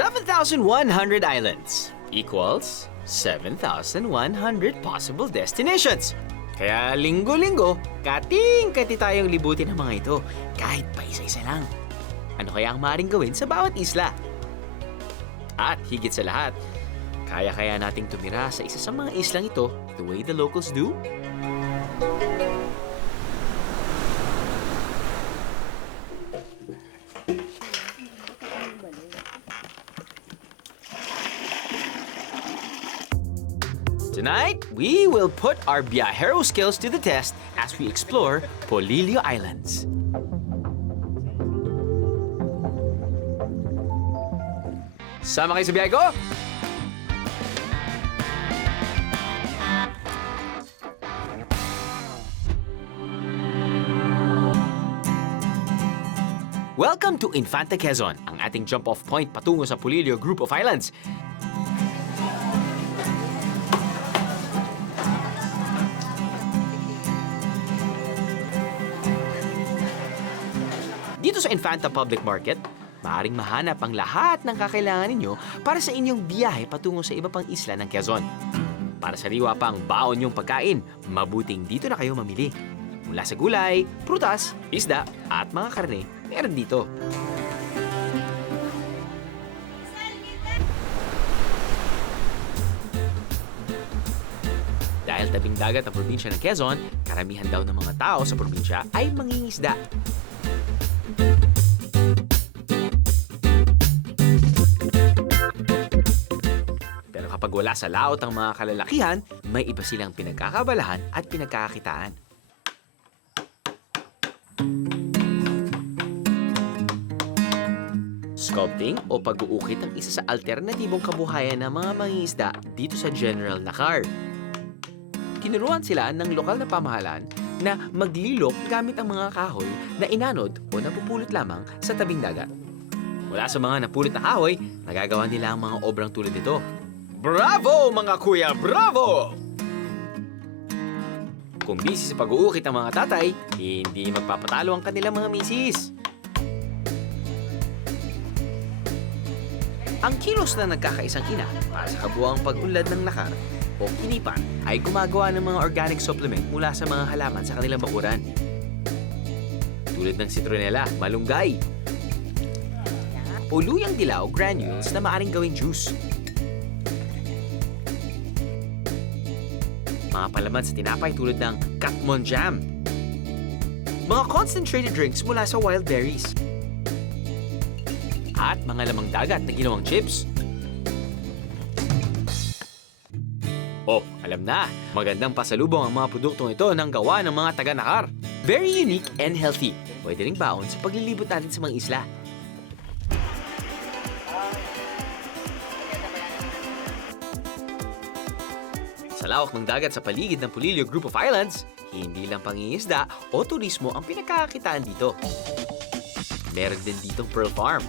7,100 islands equals 7,100 possible destinations. Kaya linggo-linggo, kating-kati tayong libutin ang mga ito, kahit pa isa-isa lang. Ano kaya ang maaaring gawin sa bawat isla? At higit sa lahat, kaya nating tumira sa isa sa mga islang ito the way the locals do? Tonight, we will put our biyahero skills to the test as we explore Polillo Islands. Sama kayo sa biyahe ko? Welcome to Infanta Quezon, ang ating jump-off point patungo sa Polillo Group of Islands. Dito sa Infanta Public Market, maaaring mahanap ang lahat ng kakailangan ninyo para sa inyong biyahe patungo sa iba pang isla ng Quezon. Para sariwa pang baon yung pagkain, mabuting dito na kayo mamili. Mula sa gulay, prutas, isda, at mga karne, meron dito. Dahil tabing dagat ang probinsya ng Quezon, karamihan daw ng mga tao sa probinsya ay mangingisda. Pero kapag wala sa laot ang mga kalalakihan, may iba silang pinagkakabalahan at pinagkakakitaan. Sculpting o pag-uukit ang isa sa alternatibong kabuhayan ng mga mangingisda dito sa General Nakar. Tinuruan sila ng lokal na pamahalaan na maglilok gamit ang mga kahoy na inanod o napupulot lamang sa tabing dagat. Mula sa mga napulot na kahoy, nagagawa nila ang mga obrang tulad nito. Bravo mga kuya! Bravo! Kung busy sa pag-uukit ang mga tatay, hindi magpapatalo ang kanilang mga misis. Ang kilos na nagkakaisang ina para sa kabuuang pag-unlad ng nakar o kinipan ay gumagawa ng mga organic supplement mula sa mga halaman sa kanilang bakuran. Tulad ng citronella, malunggay, o luyang dilaw granules na maaaring gawing juice. Mga palaman sa tinapay tulad ng katmon jam. Mga concentrated drinks mula sa wild berries. At mga lamang dagat na ginawang chips. Oh, alam na, magandang pasalubong ang mga produktong ito ng gawa ng mga taga-Nakar. Very unique and healthy. Pwede ring baon sa paglilibot natin sa mga isla. Sa lawak ng dagat sa paligid ng Polillo Group of Islands, hindi lang pangingisda o turismo ang pinagkakakitaan dito. Meron din ditong pearl farm.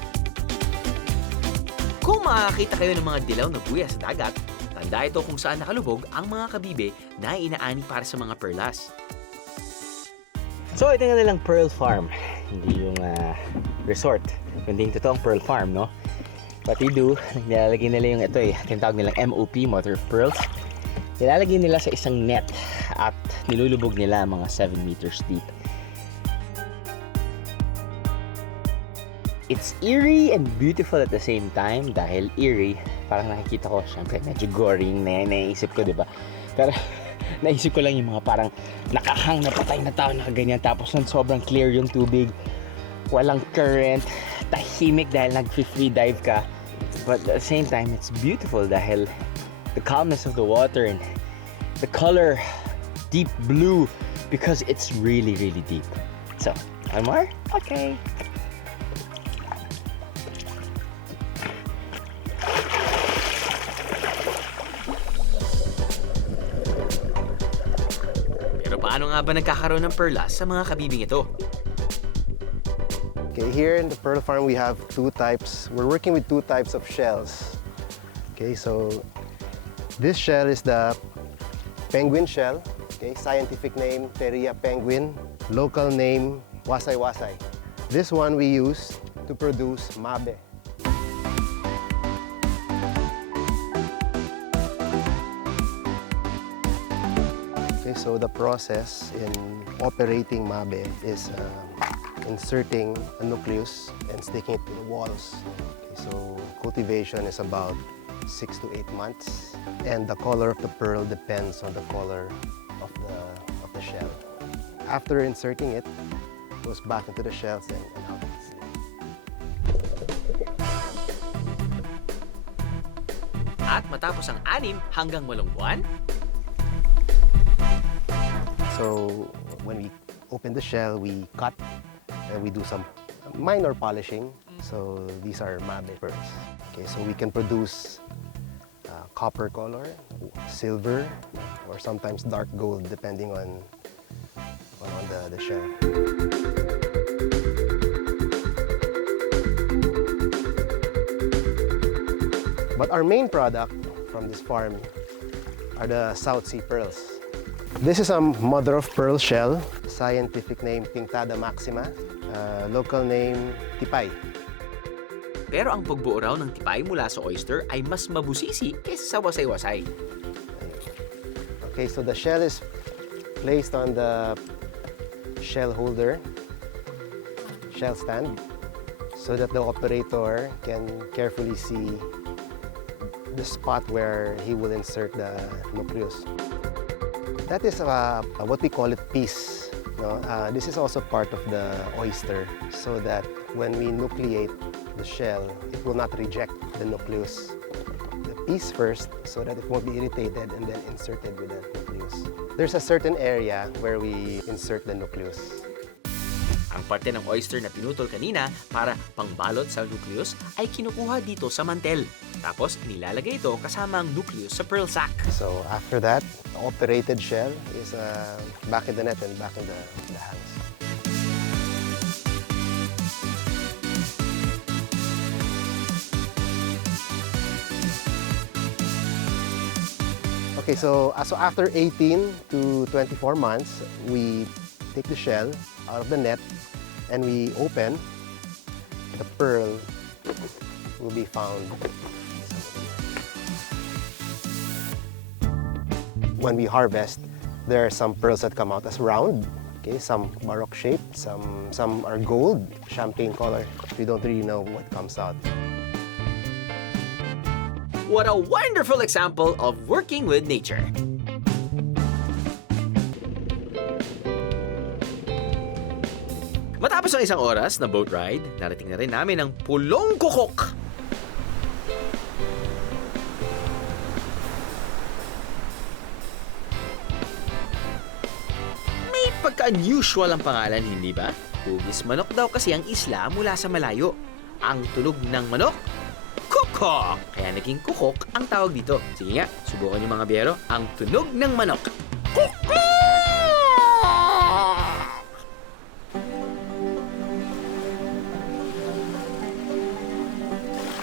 Kung makakita kayo ng mga dilaw na buya sa dagat, tanda ito kung saan nakalubog ang mga kabibe na inaani para sa mga perlas. So, ito nga nilang pearl farm. Hindi yung resort. Kundi yung totoong pearl farm, no? What they do, nilalagay nila yung ito tinatawag nilang MOP, mother of pearls. Nilalagay nila sa isang net at nilulubog nila mga 7 meters deep. It's eerie and beautiful at the same time dahil eerie, parang nakikita ko, syempre medyo goring na naisip ko, di ba? Pero naisip ko lang yung mga parang nakahang na patay na tao nakaganyan tapos nun sobrang clear yung tubig, walang current, tahimik dahil nag-free dive ka. But at the same time, it's beautiful dahil the calmness of the water and the color, deep blue because it's really, really deep. So, one more? Okay. Paano nga ba nagkakaroon ng perlas sa mga kabibing ito? Okay, here in the pearl farm we have two types. We're working with two types of shells. Okay, so this shell is the penguin shell. Okay, scientific name Theria penguin, local name wasay wasay. This one we use to produce mabe. So the process in operating mabe is inserting a nucleus and sticking it to the walls. Okay, so cultivation is about 6 to 8 months, and the color of the pearl depends on the color of the shell. After inserting it, it goes back into the shells and out. At matapos ang 6 hanggang 8 buwan, So when we open the shell, we cut and we do some minor polishing. So these are mabe pearls. Okay, so we can produce copper color, silver, or sometimes dark gold, depending on the shell. But our main product from this farm are the South Sea pearls. This is a mother of pearl shell, scientific name Pinctada maxima, local name Tipay. pero ang pagbuo raw ng tipay mula sa oyster ay mas mabusisi kaysa sa wasay-wasay. Okay, so the shell is placed on the shell holder, shell stand, so that the operator can carefully see the spot where he will insert the nucleus. That is what we call it piece. No? This is also part of the oyster, so that when we nucleate the shell, it will not reject the nucleus. The piece first, so that it won't be irritated, and then inserted with the nucleus. There's a certain area where we insert the nucleus. Ang parte ng oyster na pinutol kanina para pangbalot sa nucleus ay kinukuha dito sa mantel. Tapos nilalagay ito kasama ang nucleus sa pearl sac. So after that, the operated shell is back in the net and back in the hands. Okay, so after 18 to 24 months, we take the shell out of the net and we open. The pearl will be found. When we harvest, there are some pearls that come out as round, okay, some baroque shape, some are gold, champagne color. We don't really know what comes out. What a wonderful example of working with nature. Matapos ang isang oras na boat ride, narating na rin namin ang Pulong Kukok. May pagka-unusual ang pangalan, hindi ba? Hugis manok daw kasi ang isla mula sa malayo. Ang tunog ng manok, kukok! Kaya naging kukok ang tawag dito. Sige nga, subukan niyo mga biyero ang tunog ng manok. Kukok!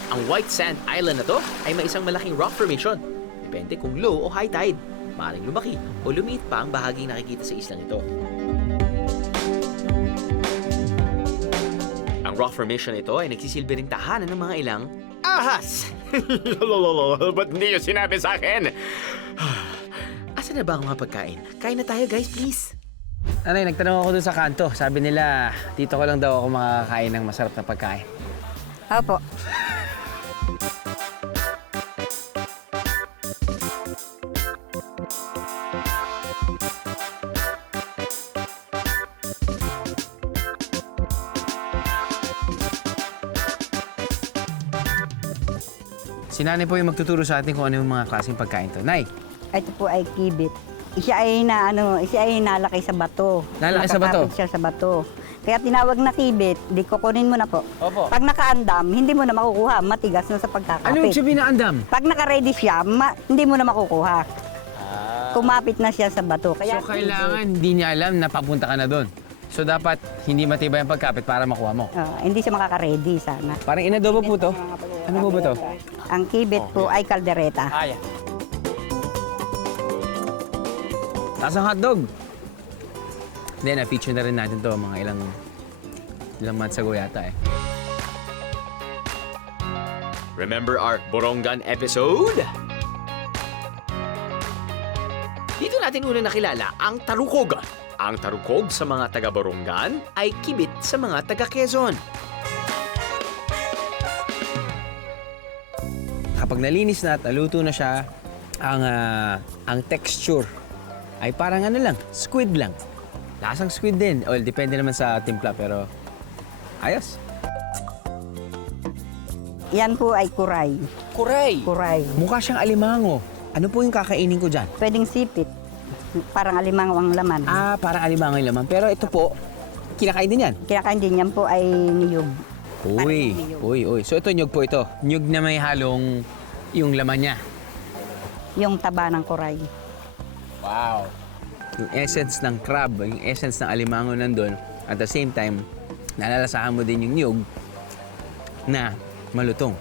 Ang White Sand Island na to ay may isang malaking rock formation. Depende kung low o high tide. Maaaring lumaki o lumiit pa ang bahaging nakikita sa islang ito. Ang rock formation ito ay nagsisilbi ring tahanan ng mga ilang ahas. Ba't hindi nyo sinabi sa akin? Asa na ba ang mga pagkain? Kain na tayo guys, please. Anay, nagtanong ako dun sa kanto. Sabi nila, dito ko lang daw ako makakain ng masarap na pagkain. Opo. Si nanay po yung magtuturo sa atin kung ano yung mga klaseng pagkain to. Nay, Ito po ay kibit. Siya ay nalaki sa bato. Nalaki sa bato? Nakakapit siya sa bato. Kaya tinawag na kibit, di kukunin mo na po. Opo. Pag nakaandam, hindi mo na makukuha. Matigas na sa pagkakapit. ano yung sabihin na andam? Pag naka-ready siya, hindi mo na makukuha. Kumapit na siya sa bato. Kaya So kailangan hindi niya alam na papunta ka na doon. So dapat hindi matibay ang pagkapit para makuha mo. hindi siya makaka-ready sana. Parang inadobo po to. Ano po ba to? Ang kibit po ay kaldereta. Aya. Tapos ang hotdog. Then, na-feature na rin natin to mga ilang months ago yata eh. Remember our Borongan episode? Dito natin una nakilala ang tarukog. Ang tarukog sa mga taga-Borongan ay kibit sa mga taga-Quezon. Kapag nalinis na at naluto na siya, ang texture ay parang ano lang, squid lang. Lasang squid din. Well, depende naman sa timpla pero ayos. Yan po ay kuray. Kuray! Kuray. Mukha siyang alimango. Ano po yung kakainin ko dyan? Pwedeng sipit. Parang alimango ang laman. Parang alimango yung laman. Pero ito po, kinakain din yan. Kinakain din yan po ay niyog. Uy, Parang niyog. uy. So ito, nyug po ito. Nyug na may halong yung laman niya. Yung taba ng kuray. Wow. Yung essence ng crab, yung essence ng alimango nandun. At the same time, nalalasahan mo din yung nyug na malutong.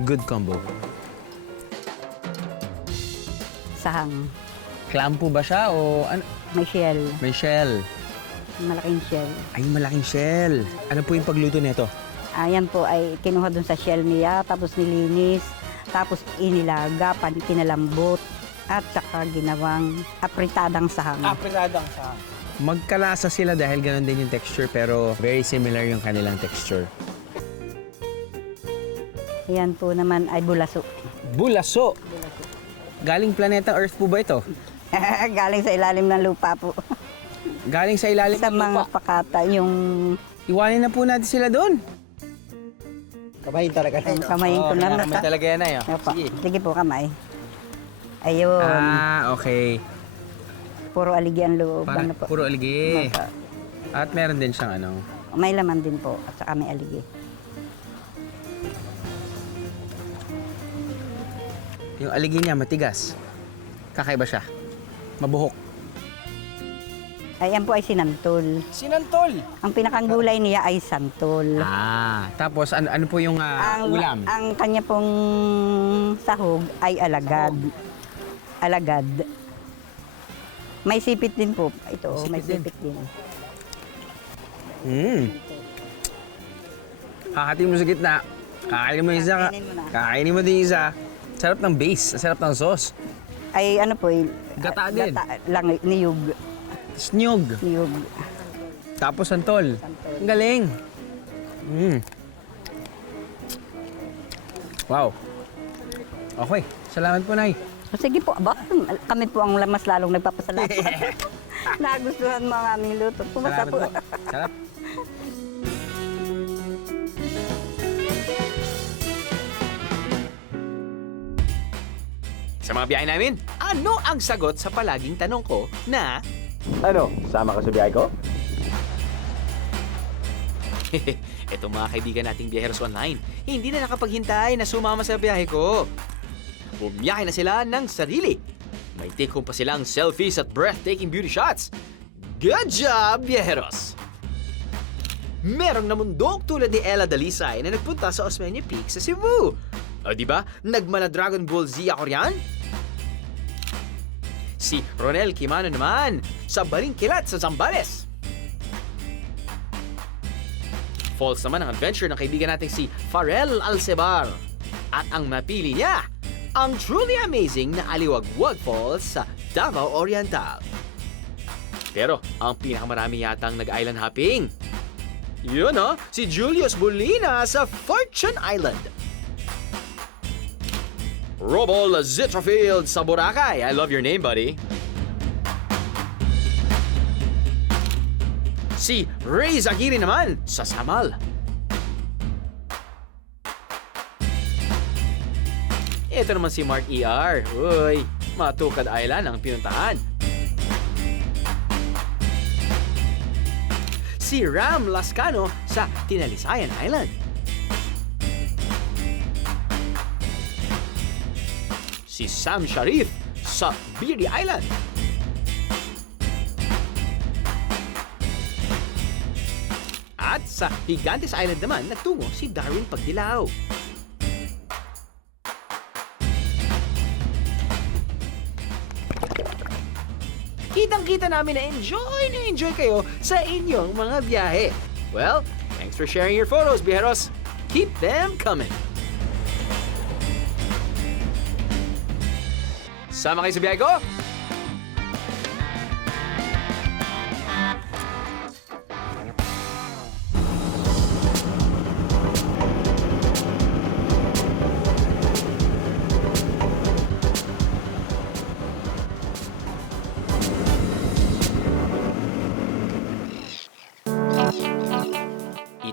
Good combo. Sahang. Clam po ba siya o ano? May shell. May shell. Malaking shell. Ay, malaking shell. Ano po yung pagluto nito? Ayan po ay kinuha dun sa shell niya, tapos nilinis, tapos inilaga, kinalambot, at saka ginawang apritadang sahang. Apresadang sa. Magkalasa sila dahil ganun din yung texture pero very similar yung kanilang texture. Ayan po naman ay bulaso. Bulaso. Galing planeta Earth po ba ito? Galing sa ilalim ng lupa po. Galing sa ilalim Sa ng mga lupa. pakata, yung Iwanin na po natin sila doon. Kamayin talaga. kamayin ko na. Kamay talaga yan ay. Opo. Sige. Sige po, kamay. Ayun. Okay. Puro aligi ang loob. Para, Ano po? puro aligi. Opo. At meron din siyang ano. May laman din po, at saka may aligi. Yung aligi niya matigas. Kakaiba siya. Mabuhok. Ayan po ay sinantol. Sinantol. Ang pinakang gulay niya ay santol. Tapos ano po yung ulam? Ang kanya pong sahog ay alagad. Alagad. May sipit din po. Ito, may Sipit sipit din. Kakati mo sa gitna. Kakainin mo yung isa. Kakainin mo na. Kakainin mo din yung isa. Sarap ng base. Sarap ng sauce. Ay ano po, Gata din. lang, niyog. Snyog. Niyog. Tapos santol. Ang galing. Wow. Okay. Salamat po, Nay. O, sige po, aba, kami po ang mas lalong nagpapasalamat. Nagustuhan mo ang aming luto. Pumasa Salamat po. po. Sarap. Sa mga biyahe namin, ano ang sagot sa palaging tanong ko na Ano, sama ka sa biyahe ko? Etong mga kaibigan nating biyaheros online, hindi na nakapaghintay na sumama sa biyahe ko. Bumiyahe na sila ng sarili. May take home pa silang selfies at breathtaking beauty shots. Good job, biyaheros! Merong namundok tulad ni Ella Dalisay na nagpunta sa Osmeña Peak sa Cebu. O di ba, nagmana Dragon Ball Z ako riyan? Si Ronel Quimano naman sa Balingkilat sa Zambales. Falls naman ang adventure ng kaibigan nating si Farel Alcebar. At ang napili niya, ang truly amazing na Aliwagwag Falls sa Davao Oriental. Pero ang pinakamarami yatang nag-island hopping, yun si Julius Bolina sa Fortune Island. Robol Zitrofield sa Boracay. I love your name, buddy. Si Ray Zagiri naman sa Samal. Ito naman si Mark ER. Uy, Matukad Island ang pinuntahan. Si Ram Lascano sa Tinalisayan Island. Si Sam Sharif sa Beardy Island. At sa Gigantes Island naman, nagtungo si Darwin Pagdilaw. Kitang-kita namin na enjoy kayo sa inyong mga biyahe. Well, thanks for sharing your photos, biyeros. Keep them coming. Sama kayo sa biyahe ko?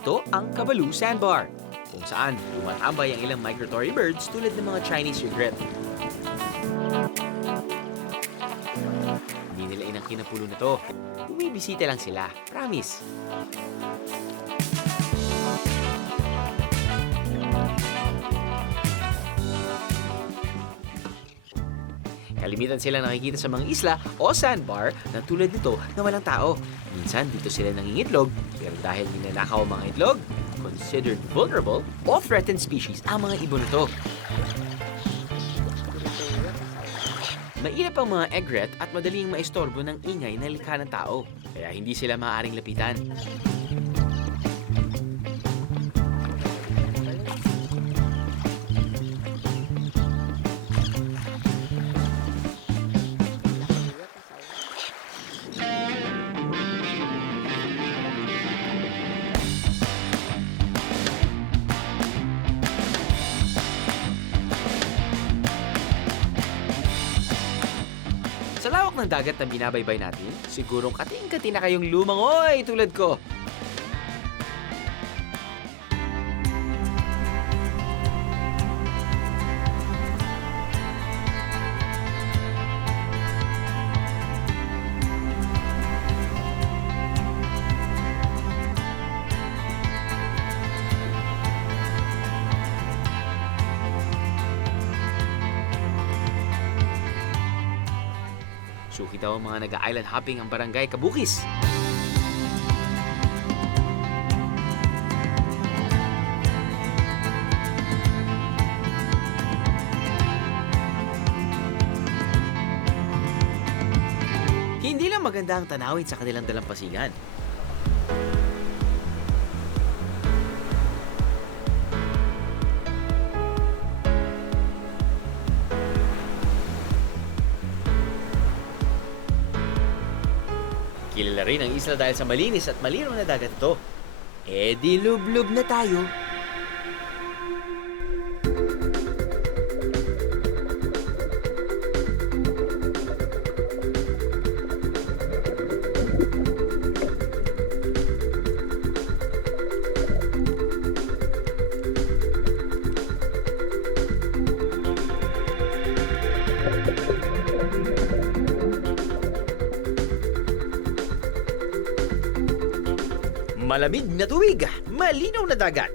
to ang Kabalu Sandbar, kung saan tumatambay ang ilang migratory birds tulad ng mga Chinese egret. Hindi nila inang kinapulo na to. Bumibisita lang sila. Promise. Kalimitan silang nakikita sa mga isla o sandbar na tulad nito na walang tao. Minsan dito sila nangingitlog, pero dahil ninanakaw ang mga itlog, considered vulnerable o threatened species ang mga ibon nito. Mainap ang mga egret at madaling maistorbo ng ingay na likha ng tao, kaya hindi sila maaaring lapitan. Sa lawak ng dagat na binabaybay natin, sigurong kating-kati na kayong lumangoy tulad ko. Suki daw ang mga nag-island hopping ang barangay Kabukis. Hindi lang maganda ang tanawin sa kanilang dalampasigan. Kilala rin ang isla dahil sa malinis at malinaw na dagat ito. Eh di lub-lub na tayo. Malamig na tubig, malinaw na dagat.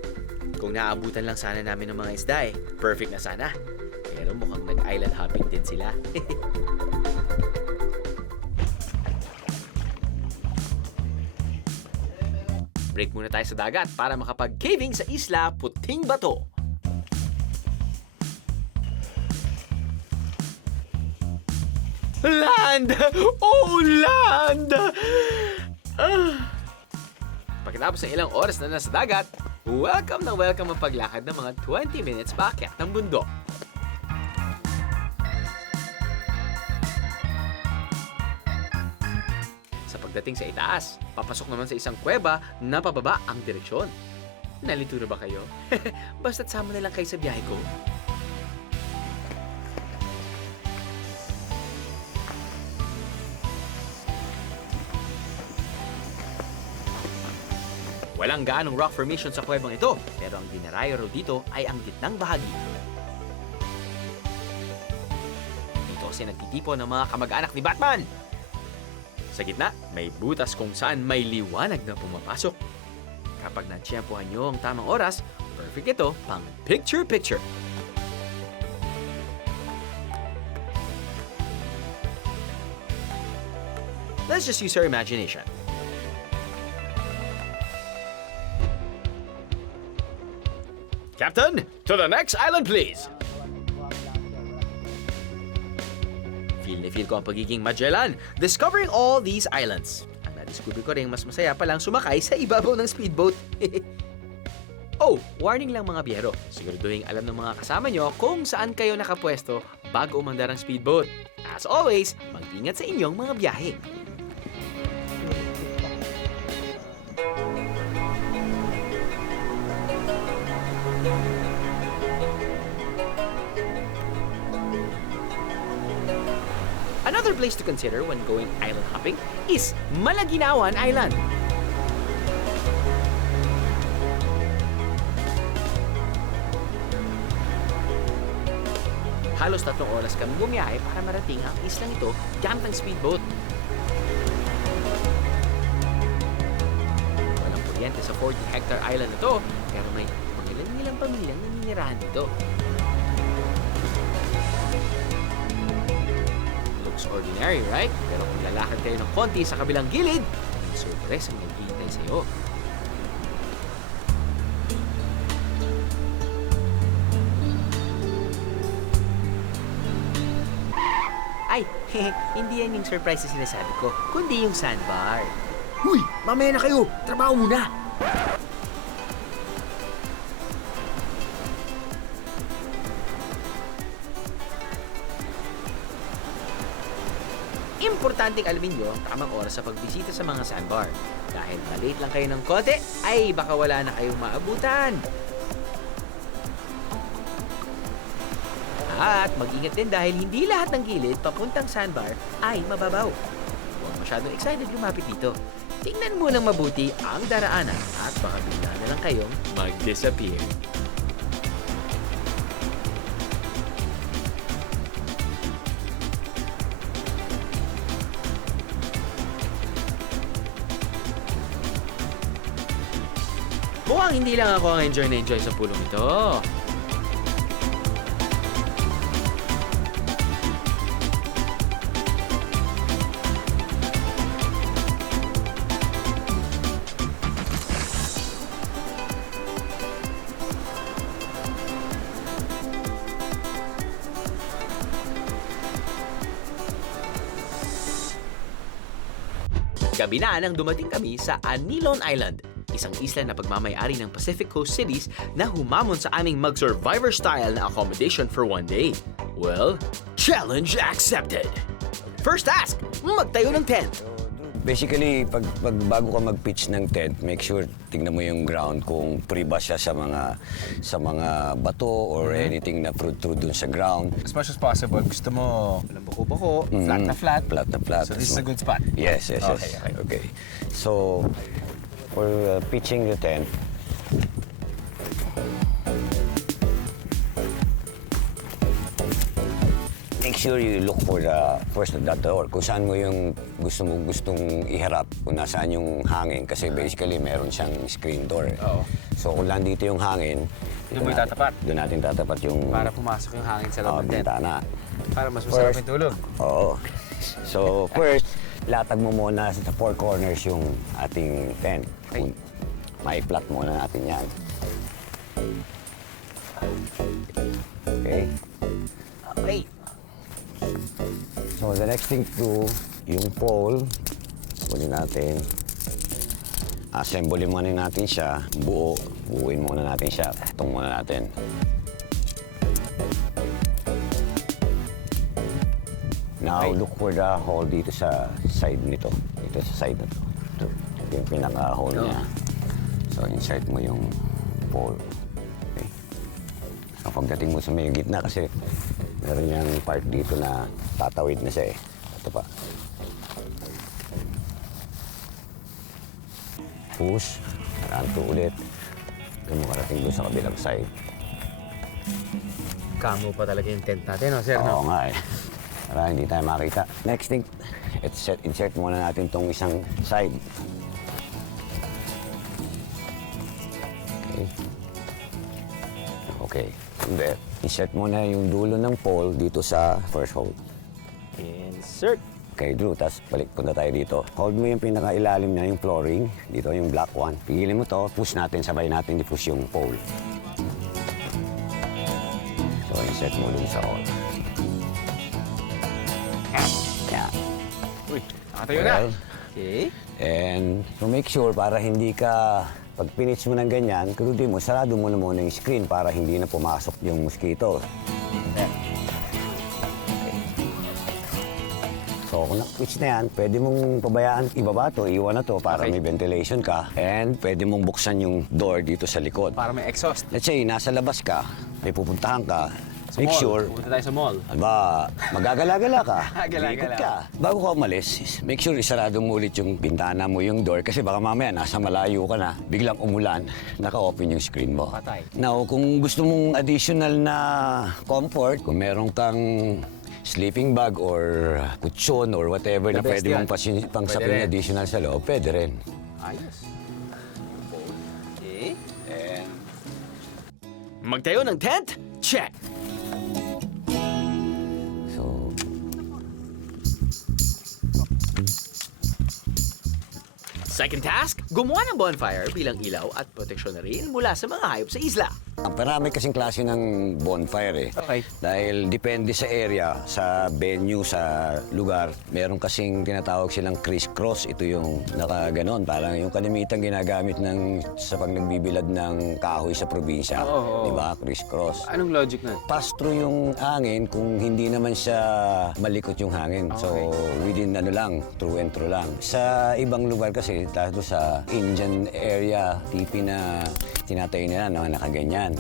Kung naaabutan lang sana namin ng mga isda perfect na sana. Pero mukhang nag-island hopping din sila. Break muna tayo sa dagat para makapag-caving sa isla Puting Bato. Land! Oh, land! Pagkatapos ng ilang oras na nasa dagat, welcome na welcome ang paglakad ng mga 20 minutes paakyat ng bundok. Sa pagdating sa itaas, papasok naman sa isang kuweba na pababa ang direksyon. Nalito na ba kayo? Basta't sama na lang kayo sa biyahe ko. Walang gaanong rock formation sa kuwebang ito, pero ang dinarayo raw dito ay ang gitnang bahagi. Dito kasi nagtitipon ng mga kamag-anak ni Batman. Sa gitna, may butas kung saan may liwanag na pumapasok. Kapag natsyempohan nyo ang tamang oras, perfect ito pang picture-picture. Let's just use our imagination. Captain, to the next island, please! Feel na feel ko ang pagiging Magellan, discovering all these islands. Ang na-discover ko rin mas masaya palang sumakay sa ibabaw ng speedboat. Oh, warning lang mga biyero. Siguraduhin alam ng mga kasama nyo kung saan kayo nakapwesto bago umandar ang speedboat. As always, mag-ingat sa inyong mga biyahe. Another place to consider when going island hopping is Malaginawan Island. Halos 3 oras kami bumiyahe para marating ang islang ito gamit ang speedboat. Walang kuryente sa 40-hectare island na to, pero may pangilan-ilang pamilyang naninirahan dito. Looks ordinary, right? Pero kung lalakad kayo ng konti sa kabilang gilid, may surprise ang naghihintay sa'yo. Ay, hindi yan yung surprise na sinasabi ko, kundi yung sandbar. Huy! Mamaya na kayo! Trabaho muna! Importanteng alamin nyo ang tamang oras sa pagbisita sa mga sandbar. Dahil malate lang kayo ng konti, ay baka wala na kayong maabutan. At mag-ingat din dahil hindi lahat ng gilid papuntang sandbar ay mababaw. Huwag masyadong excited lumapit dito. Tingnan mo lang mabuti ang daraanan at baka bigla na lang kayong mag-disappear. Mukhang hindi lang ako ang enjoy na enjoy sa pulong ito. Gabi na nang dumating kami sa Anilon Island, isang isla na pagmamayari ng Pacific Coast cities na humamon sa aming mag-survivor style na accommodation for one day. Well, challenge accepted! First task, magtayo ng tent. Basically, pag bago ka mag-pitch ng tent, make sure tingnan mo yung ground kung free ba siya sa mga bato or anything na prud dun sa ground. As much as possible, gusto mo walang bako-bako, flat na flat. Flat na flat. So this is a good spot. Yes. Okay. So, for pitching the tent, make sure you look for that door. Kung saan mo yung gustong iharap, kung nasaan yung hangin. Kasi basically, meron siyang screen door. Oo. So, kung nandito yung hangin, Doon mo itatapat? Doon natin tatapat yung Para pumasok yung hangin sa loob ng tent. bintana. Para mas masarap First- yung tulog. Oo. So, first, latag mo muna sa four corners yung ating tent. Okay. Mai-flat muna natin yan. Okay? Okay. So, the next thing to, yung pole, kunin natin. Assemble muna natin siya, buuin muna natin siya. Itong muna natin. Now, look for the hole dito sa side nito. Dito sa side na to. Ito yung pinaka-hole niya. So, insert mo yung pole. Okay. So, pagdating mo sa may gitna kasi meron yung part dito na tatawid na siya eh. Ito pa. Push. Karanto ulit. Ito mo karating doon sa kabilang side. Kamo pa talaga yung tent natin, no, sir? Oo nga eh. Para hindi tayo makita. Next thing, insert muna natin tong isang side. Okay. Okay. And then, insert muna yung dulo ng pole dito sa first hole. Insert. Okay, Drew, tapos punta tayo dito. Hold mo yung pinaka-ilalim niya, yung flooring. Dito yung black one. Pigilin mo to, push natin, sabay natin i-push yung pole. So, insert mo dun sa hole. Yeah. Uy, nakatayo na. Well, Okay. and so make sure para hindi ka, pag pinitch mo ng ganyan, kundi mo, sarado mo na muna yung screen para hindi na pumasok yung mosquito. So, kung nakapitch na yan, pwede mong pabayaan, ibaba to, iwan na to para Okay. may ventilation ka. And pwede mong buksan yung door dito sa likod. Para may exhaust. Let's say, nasa labas ka, may pupuntahan ka, make sure, Punta tayo sa mall. aba, magagala-gala ka. Gala-gala. Ikot ka. Bago ka umalis, make sure isarado mo ulit yung bintana mo, yung door, kasi baka mamaya nasa malayo ka na, biglang umulan, naka-open yung screen mo. Patay. Now, kung gusto mong additional na comfort, kung meron kang sleeping bag or kutsyon or whatever The na best pwede yan. mong pang Pwede sapin rin. additional sa loob, pwede rin. Ayos. Okay. Magtayo ng tent? Check! So, Second task, gumawa ng bonfire bilang ilaw at proteksyon na rin mula sa mga hayop sa isla. marami kasing klase ng bonfire eh. Okay. Dahil depende sa area, sa venue, sa lugar. Meron kasing tinatawag silang criss-cross. Ito yung nakaganon. Parang yung kalimitan ginagamit sa pag nagbibilad ng kahoy sa probinsya. Oo. Di ba? Criss-cross. Anong logic nun? Pass through yung hangin kung hindi naman siya malikot yung hangin. So, within through and through lang. Sa ibang lugar kasi, lalo sa Indian area, tipi na tinatayo nila na nakaganyan.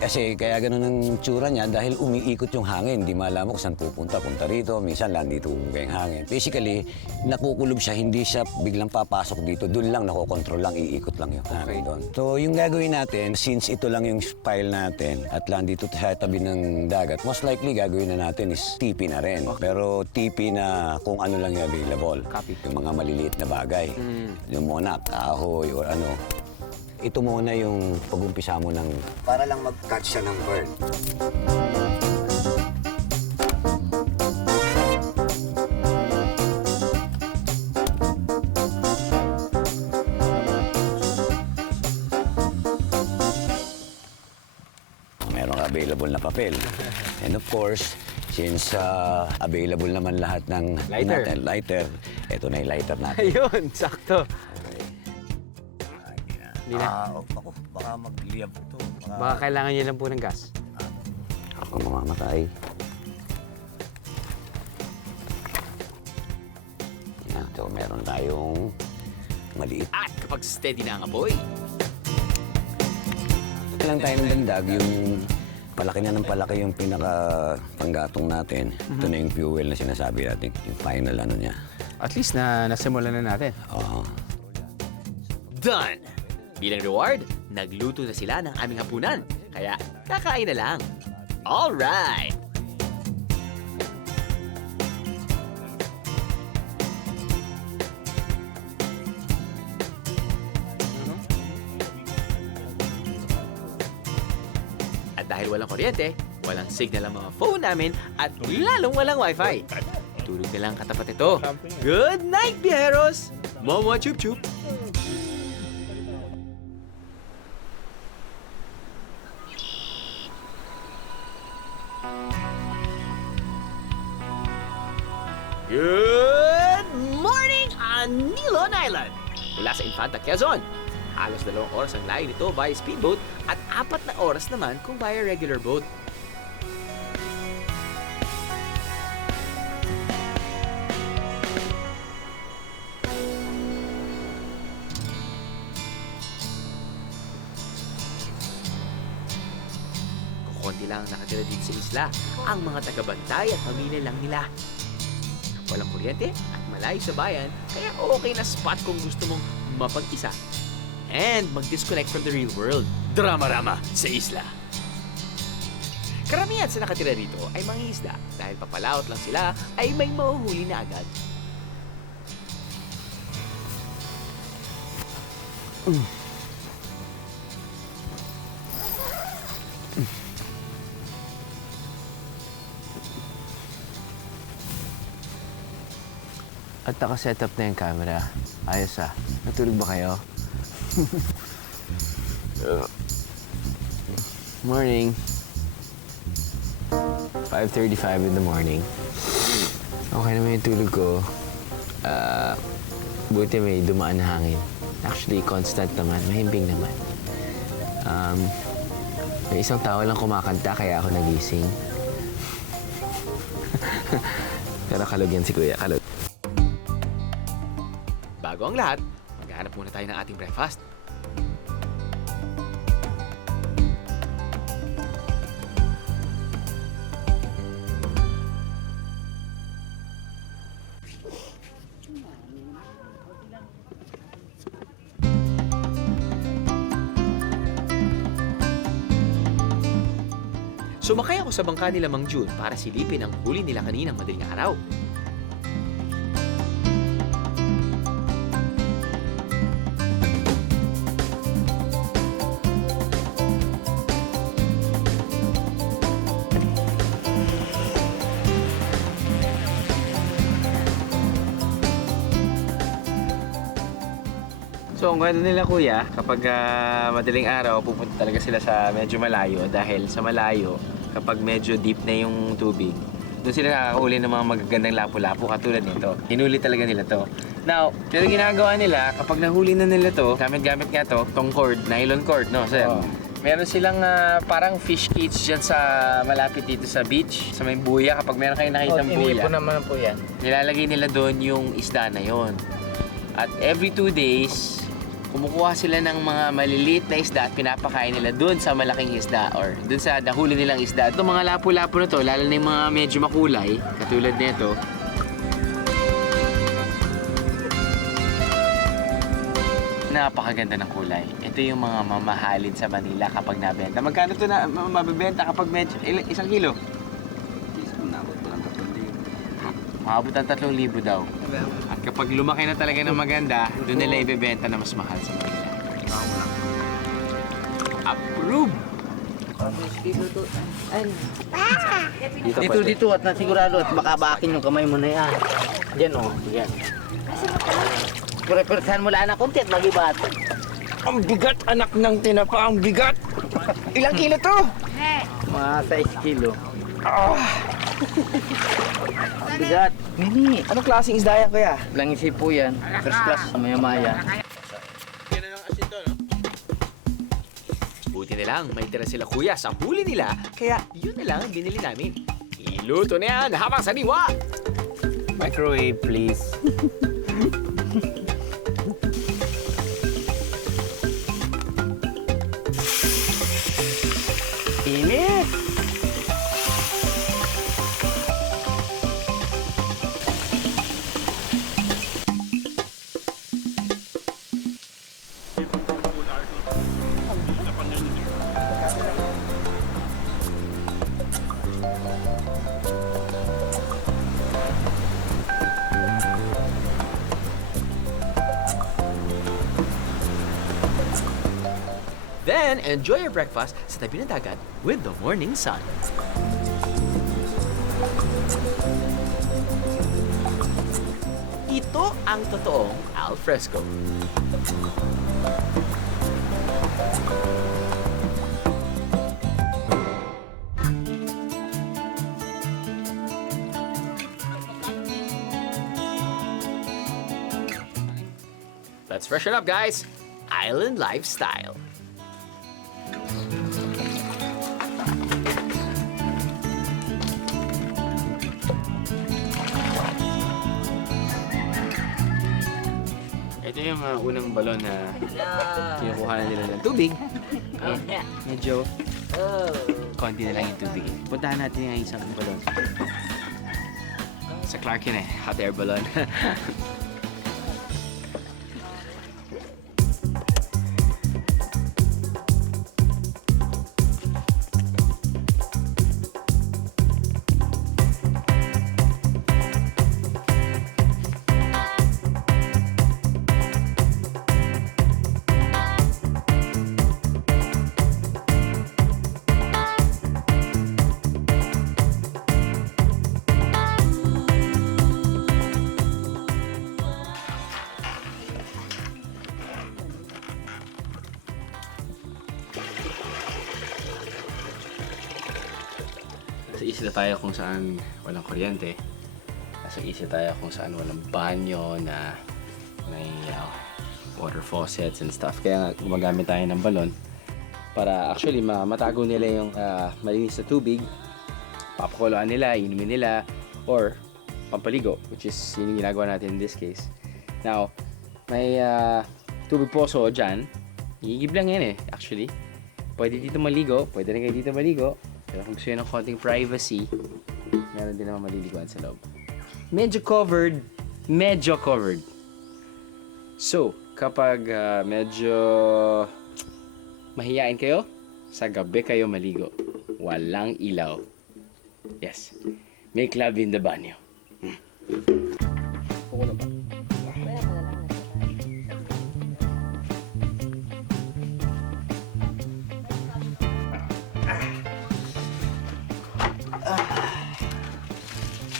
Kasi kaya ganun ang tsura niya dahil umiikot yung hangin. Di malaman kung saan pupunta. Punta rito, minsan lang dito yung hangin. Basically, nakukulob siya, hindi siya biglang papasok dito. Doon lang, nakokontrol lang, iikot lang yung hangin doon. So, yung gagawin natin, since ito lang yung pile natin at lang dito sa tabi ng dagat, most likely gagawin na natin is tipi na rin. Pero tipi na kung ano lang yung available. Copy. Yung mga maliliit na bagay. Yung muna, kahoy or ano. Ito muna yung pag-umpisa mo ng... Para lang mag-catch siya ng bird. Meron ka available na papel. And of course, since available naman lahat ng lighter, ito na yung lighter natin. Ayun, sakto. Hindi na. Ako, baka mag-liyab ito. Baka kailangan niya lang po ng gas. Ako mamamatay. Yan, so meron tayong maliit. At kapag steady na ang apoy, Lang tayo ng dandag, yung palaki na ng palaki yung pinaka-panggatong natin. Ito na yung fuel na sinasabi natin, yung final ano niya. At least na nasimulan na natin. Oo. done! Bilang reward, nagluto na sila ng aming hapunan. Kaya kakain na lang. Alright! At dahil walang kuryente, walang signal ang mga phone namin at lalong walang wifi. Tulog na lang katapat ito. Good night, biyeros! Mama chup chup! Good morning on Nilon Island! Mula sa Infanta, Quezon. Halos 2 oras ang layo nito via speedboat at 4 na oras naman kung via regular boat. Kukunti lang ang nakatira dito sa isla, ang mga tagabantay at pamilya lang nila. Walang kuryente at malayo sa bayan, kaya okay na spot kung gusto mong mapag-isa. And mag-disconnect from the real world. Drama-rama sa isla. Karamihan sa nakatira rito ay mangingisda dahil papalaot lang sila ay may mahuhuli na agad. At naka-set up na yung camera. Ayos ah. Natulog ba kayo? Morning. 5:35 in the morning. Okay naman yung tulog ko. Buti may dumaan na hangin. Actually, constant naman. Mahimbing naman. May isang tao lang kumakanta kaya ako nagising. Pero kalog yan si Kuya. Kalog. Bago ang lahat, maghahanap muna tayo ng ating breakfast. Sumakay ako sa bangka nila Mang June para silipin ang huli nila kaninang madaling araw. So, ang kwento nila kuya, kapag madaling araw, pupunta talaga sila sa medyo malayo dahil sa malayo, kapag medyo deep na yung tubig, doon sila nakakahuli ng mga magagandang lapu-lapu katulad nito. Hinuli talaga nila to. Now, pero ginagawa nila, kapag nahuli na nila to, gamit-gamit nga to, tong cord, nylon cord, no sir? Meron silang parang fish cage dyan sa malapit dito sa beach, sa may buya. Kapag meron kayong nakitang buya, naman po yan. nilalagay nila doon yung isda na yon. At every 2 days, kumukuha sila ng mga maliliit na isda at pinapakain nila doon sa malaking isda or doon sa nahuli nilang isda. Itong mga lapu-lapu na to, lalo na yung mga medyo makulay, katulad nito. Napakaganda ng kulay. Ito yung mga mamahalin sa Manila kapag nabenta. Magkano ito na mabibenta kapag medyo, isang kilo? Maabot ang 3,000 daw. At kapag lumaki na talaga ng maganda, doon nila ibebenta na mas mahal sa Manila. Approve! Dito at nasigurado at baka bakin yung kamay mo na yan. Diyan o, yan. Pure-puresahan mo lang na konti at mag-ibat. Ang bigat, anak ng tinapa, ang bigat! Ilang kilo to? Mga 6 kilo. Bigat. Nini. Anong klaseng isda yan, kuya? Langisi po yan. First class. Maya-maya. Buti na lang, may tira sila kuya sa huli nila, kaya yun na lang ang binili namin. Iluto na yan habang saniwa! Microwave, please. Init! Then, enjoy your breakfast sa tabi ng dagat with the morning sun. Ito ang totoong alfresco. Let's freshen up, guys. Island lifestyle. Ito yung unang balon na kinukuha na nila ng tubig. Medyo konti na lang yung tubig. Puntahan natin yung isang balon. Sa Clark yun hot air balon. Nasa isla tayo kung saan walang kuryente. Nasa isla tayo kung saan walang banyo na may water faucets and stuff. Kaya nga gumagamit tayo ng balon para actually matago nila yung malinis na tubig. Papakuluan nila, inumin nila, or pampaligo, which is yun yung ginagawa natin in this case. Now, may tubig poso dyan. Higib lang yan actually. Pwede dito maligo, pwede rin kayo dito maligo. Pero kung gusto nyo ng konting privacy, meron din naman maliliguan sa loob. Medyo covered. So, kapag medyo mahiyain kayo, sa gabi kayo maligo. walang ilaw. Yes, may club in the banyo.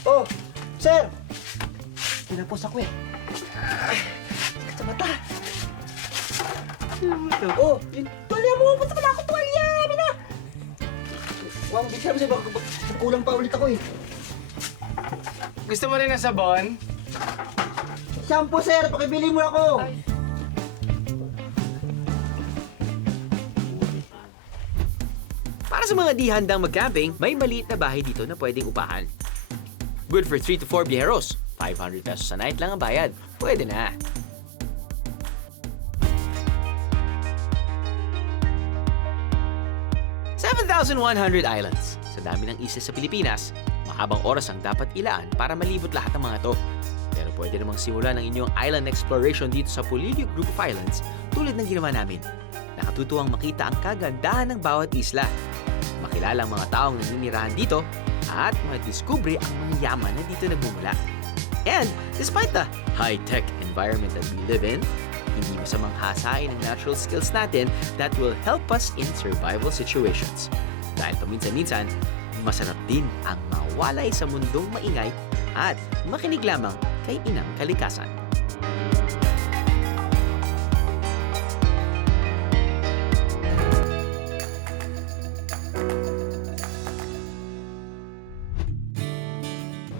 Oh, sir! Pinapos ako eh. Sakit sa mata. Oh, yung tuwalya mo! Basta pala ako tuwalya! Ano na? Wow, bigla mo sa'yo. Baka kulang pa ulit ako eh. Gusto mo rin ng sabon? Shampoo, sir! Pakibili mo ako! Para sa mga di handang mag-camping, may maliit na bahay dito na pwedeng upahan. Good for 3 to 4 biyeros. 500 pesos a night lang ang bayad. Pwede na. $7,100 islands. Sa dami ng isla sa Pilipinas, mahabang oras ang dapat ilaan para malibot lahat ng mga to. Pero pwede namang simulan ang inyong island exploration dito sa Polillo Group of Islands tulad ng ginawa namin. Nakatutuwang makita ang kagandahan ng bawat isla, makilala ang mga taong naninirahan dito, at madiskubre ang mga yaman na dito nagmumula. And despite the high-tech environment that we live in, hindi masamang hasain ang natural skills natin that will help us in survival situations. Dahil paminsan-minsan, masarap din ang mawalay sa mundong maingay at makinig lamang kay inang kalikasan.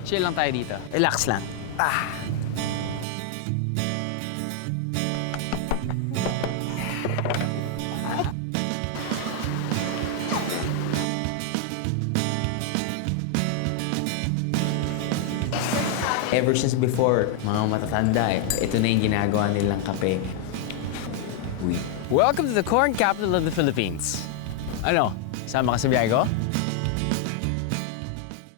Chill lang tayo dito. Relax lang. Ever since before, mga matatanda ito na yung ginagawa nilang kape. Welcome to the corn capital of the Philippines. Ano, sama ka sa biyahe ko?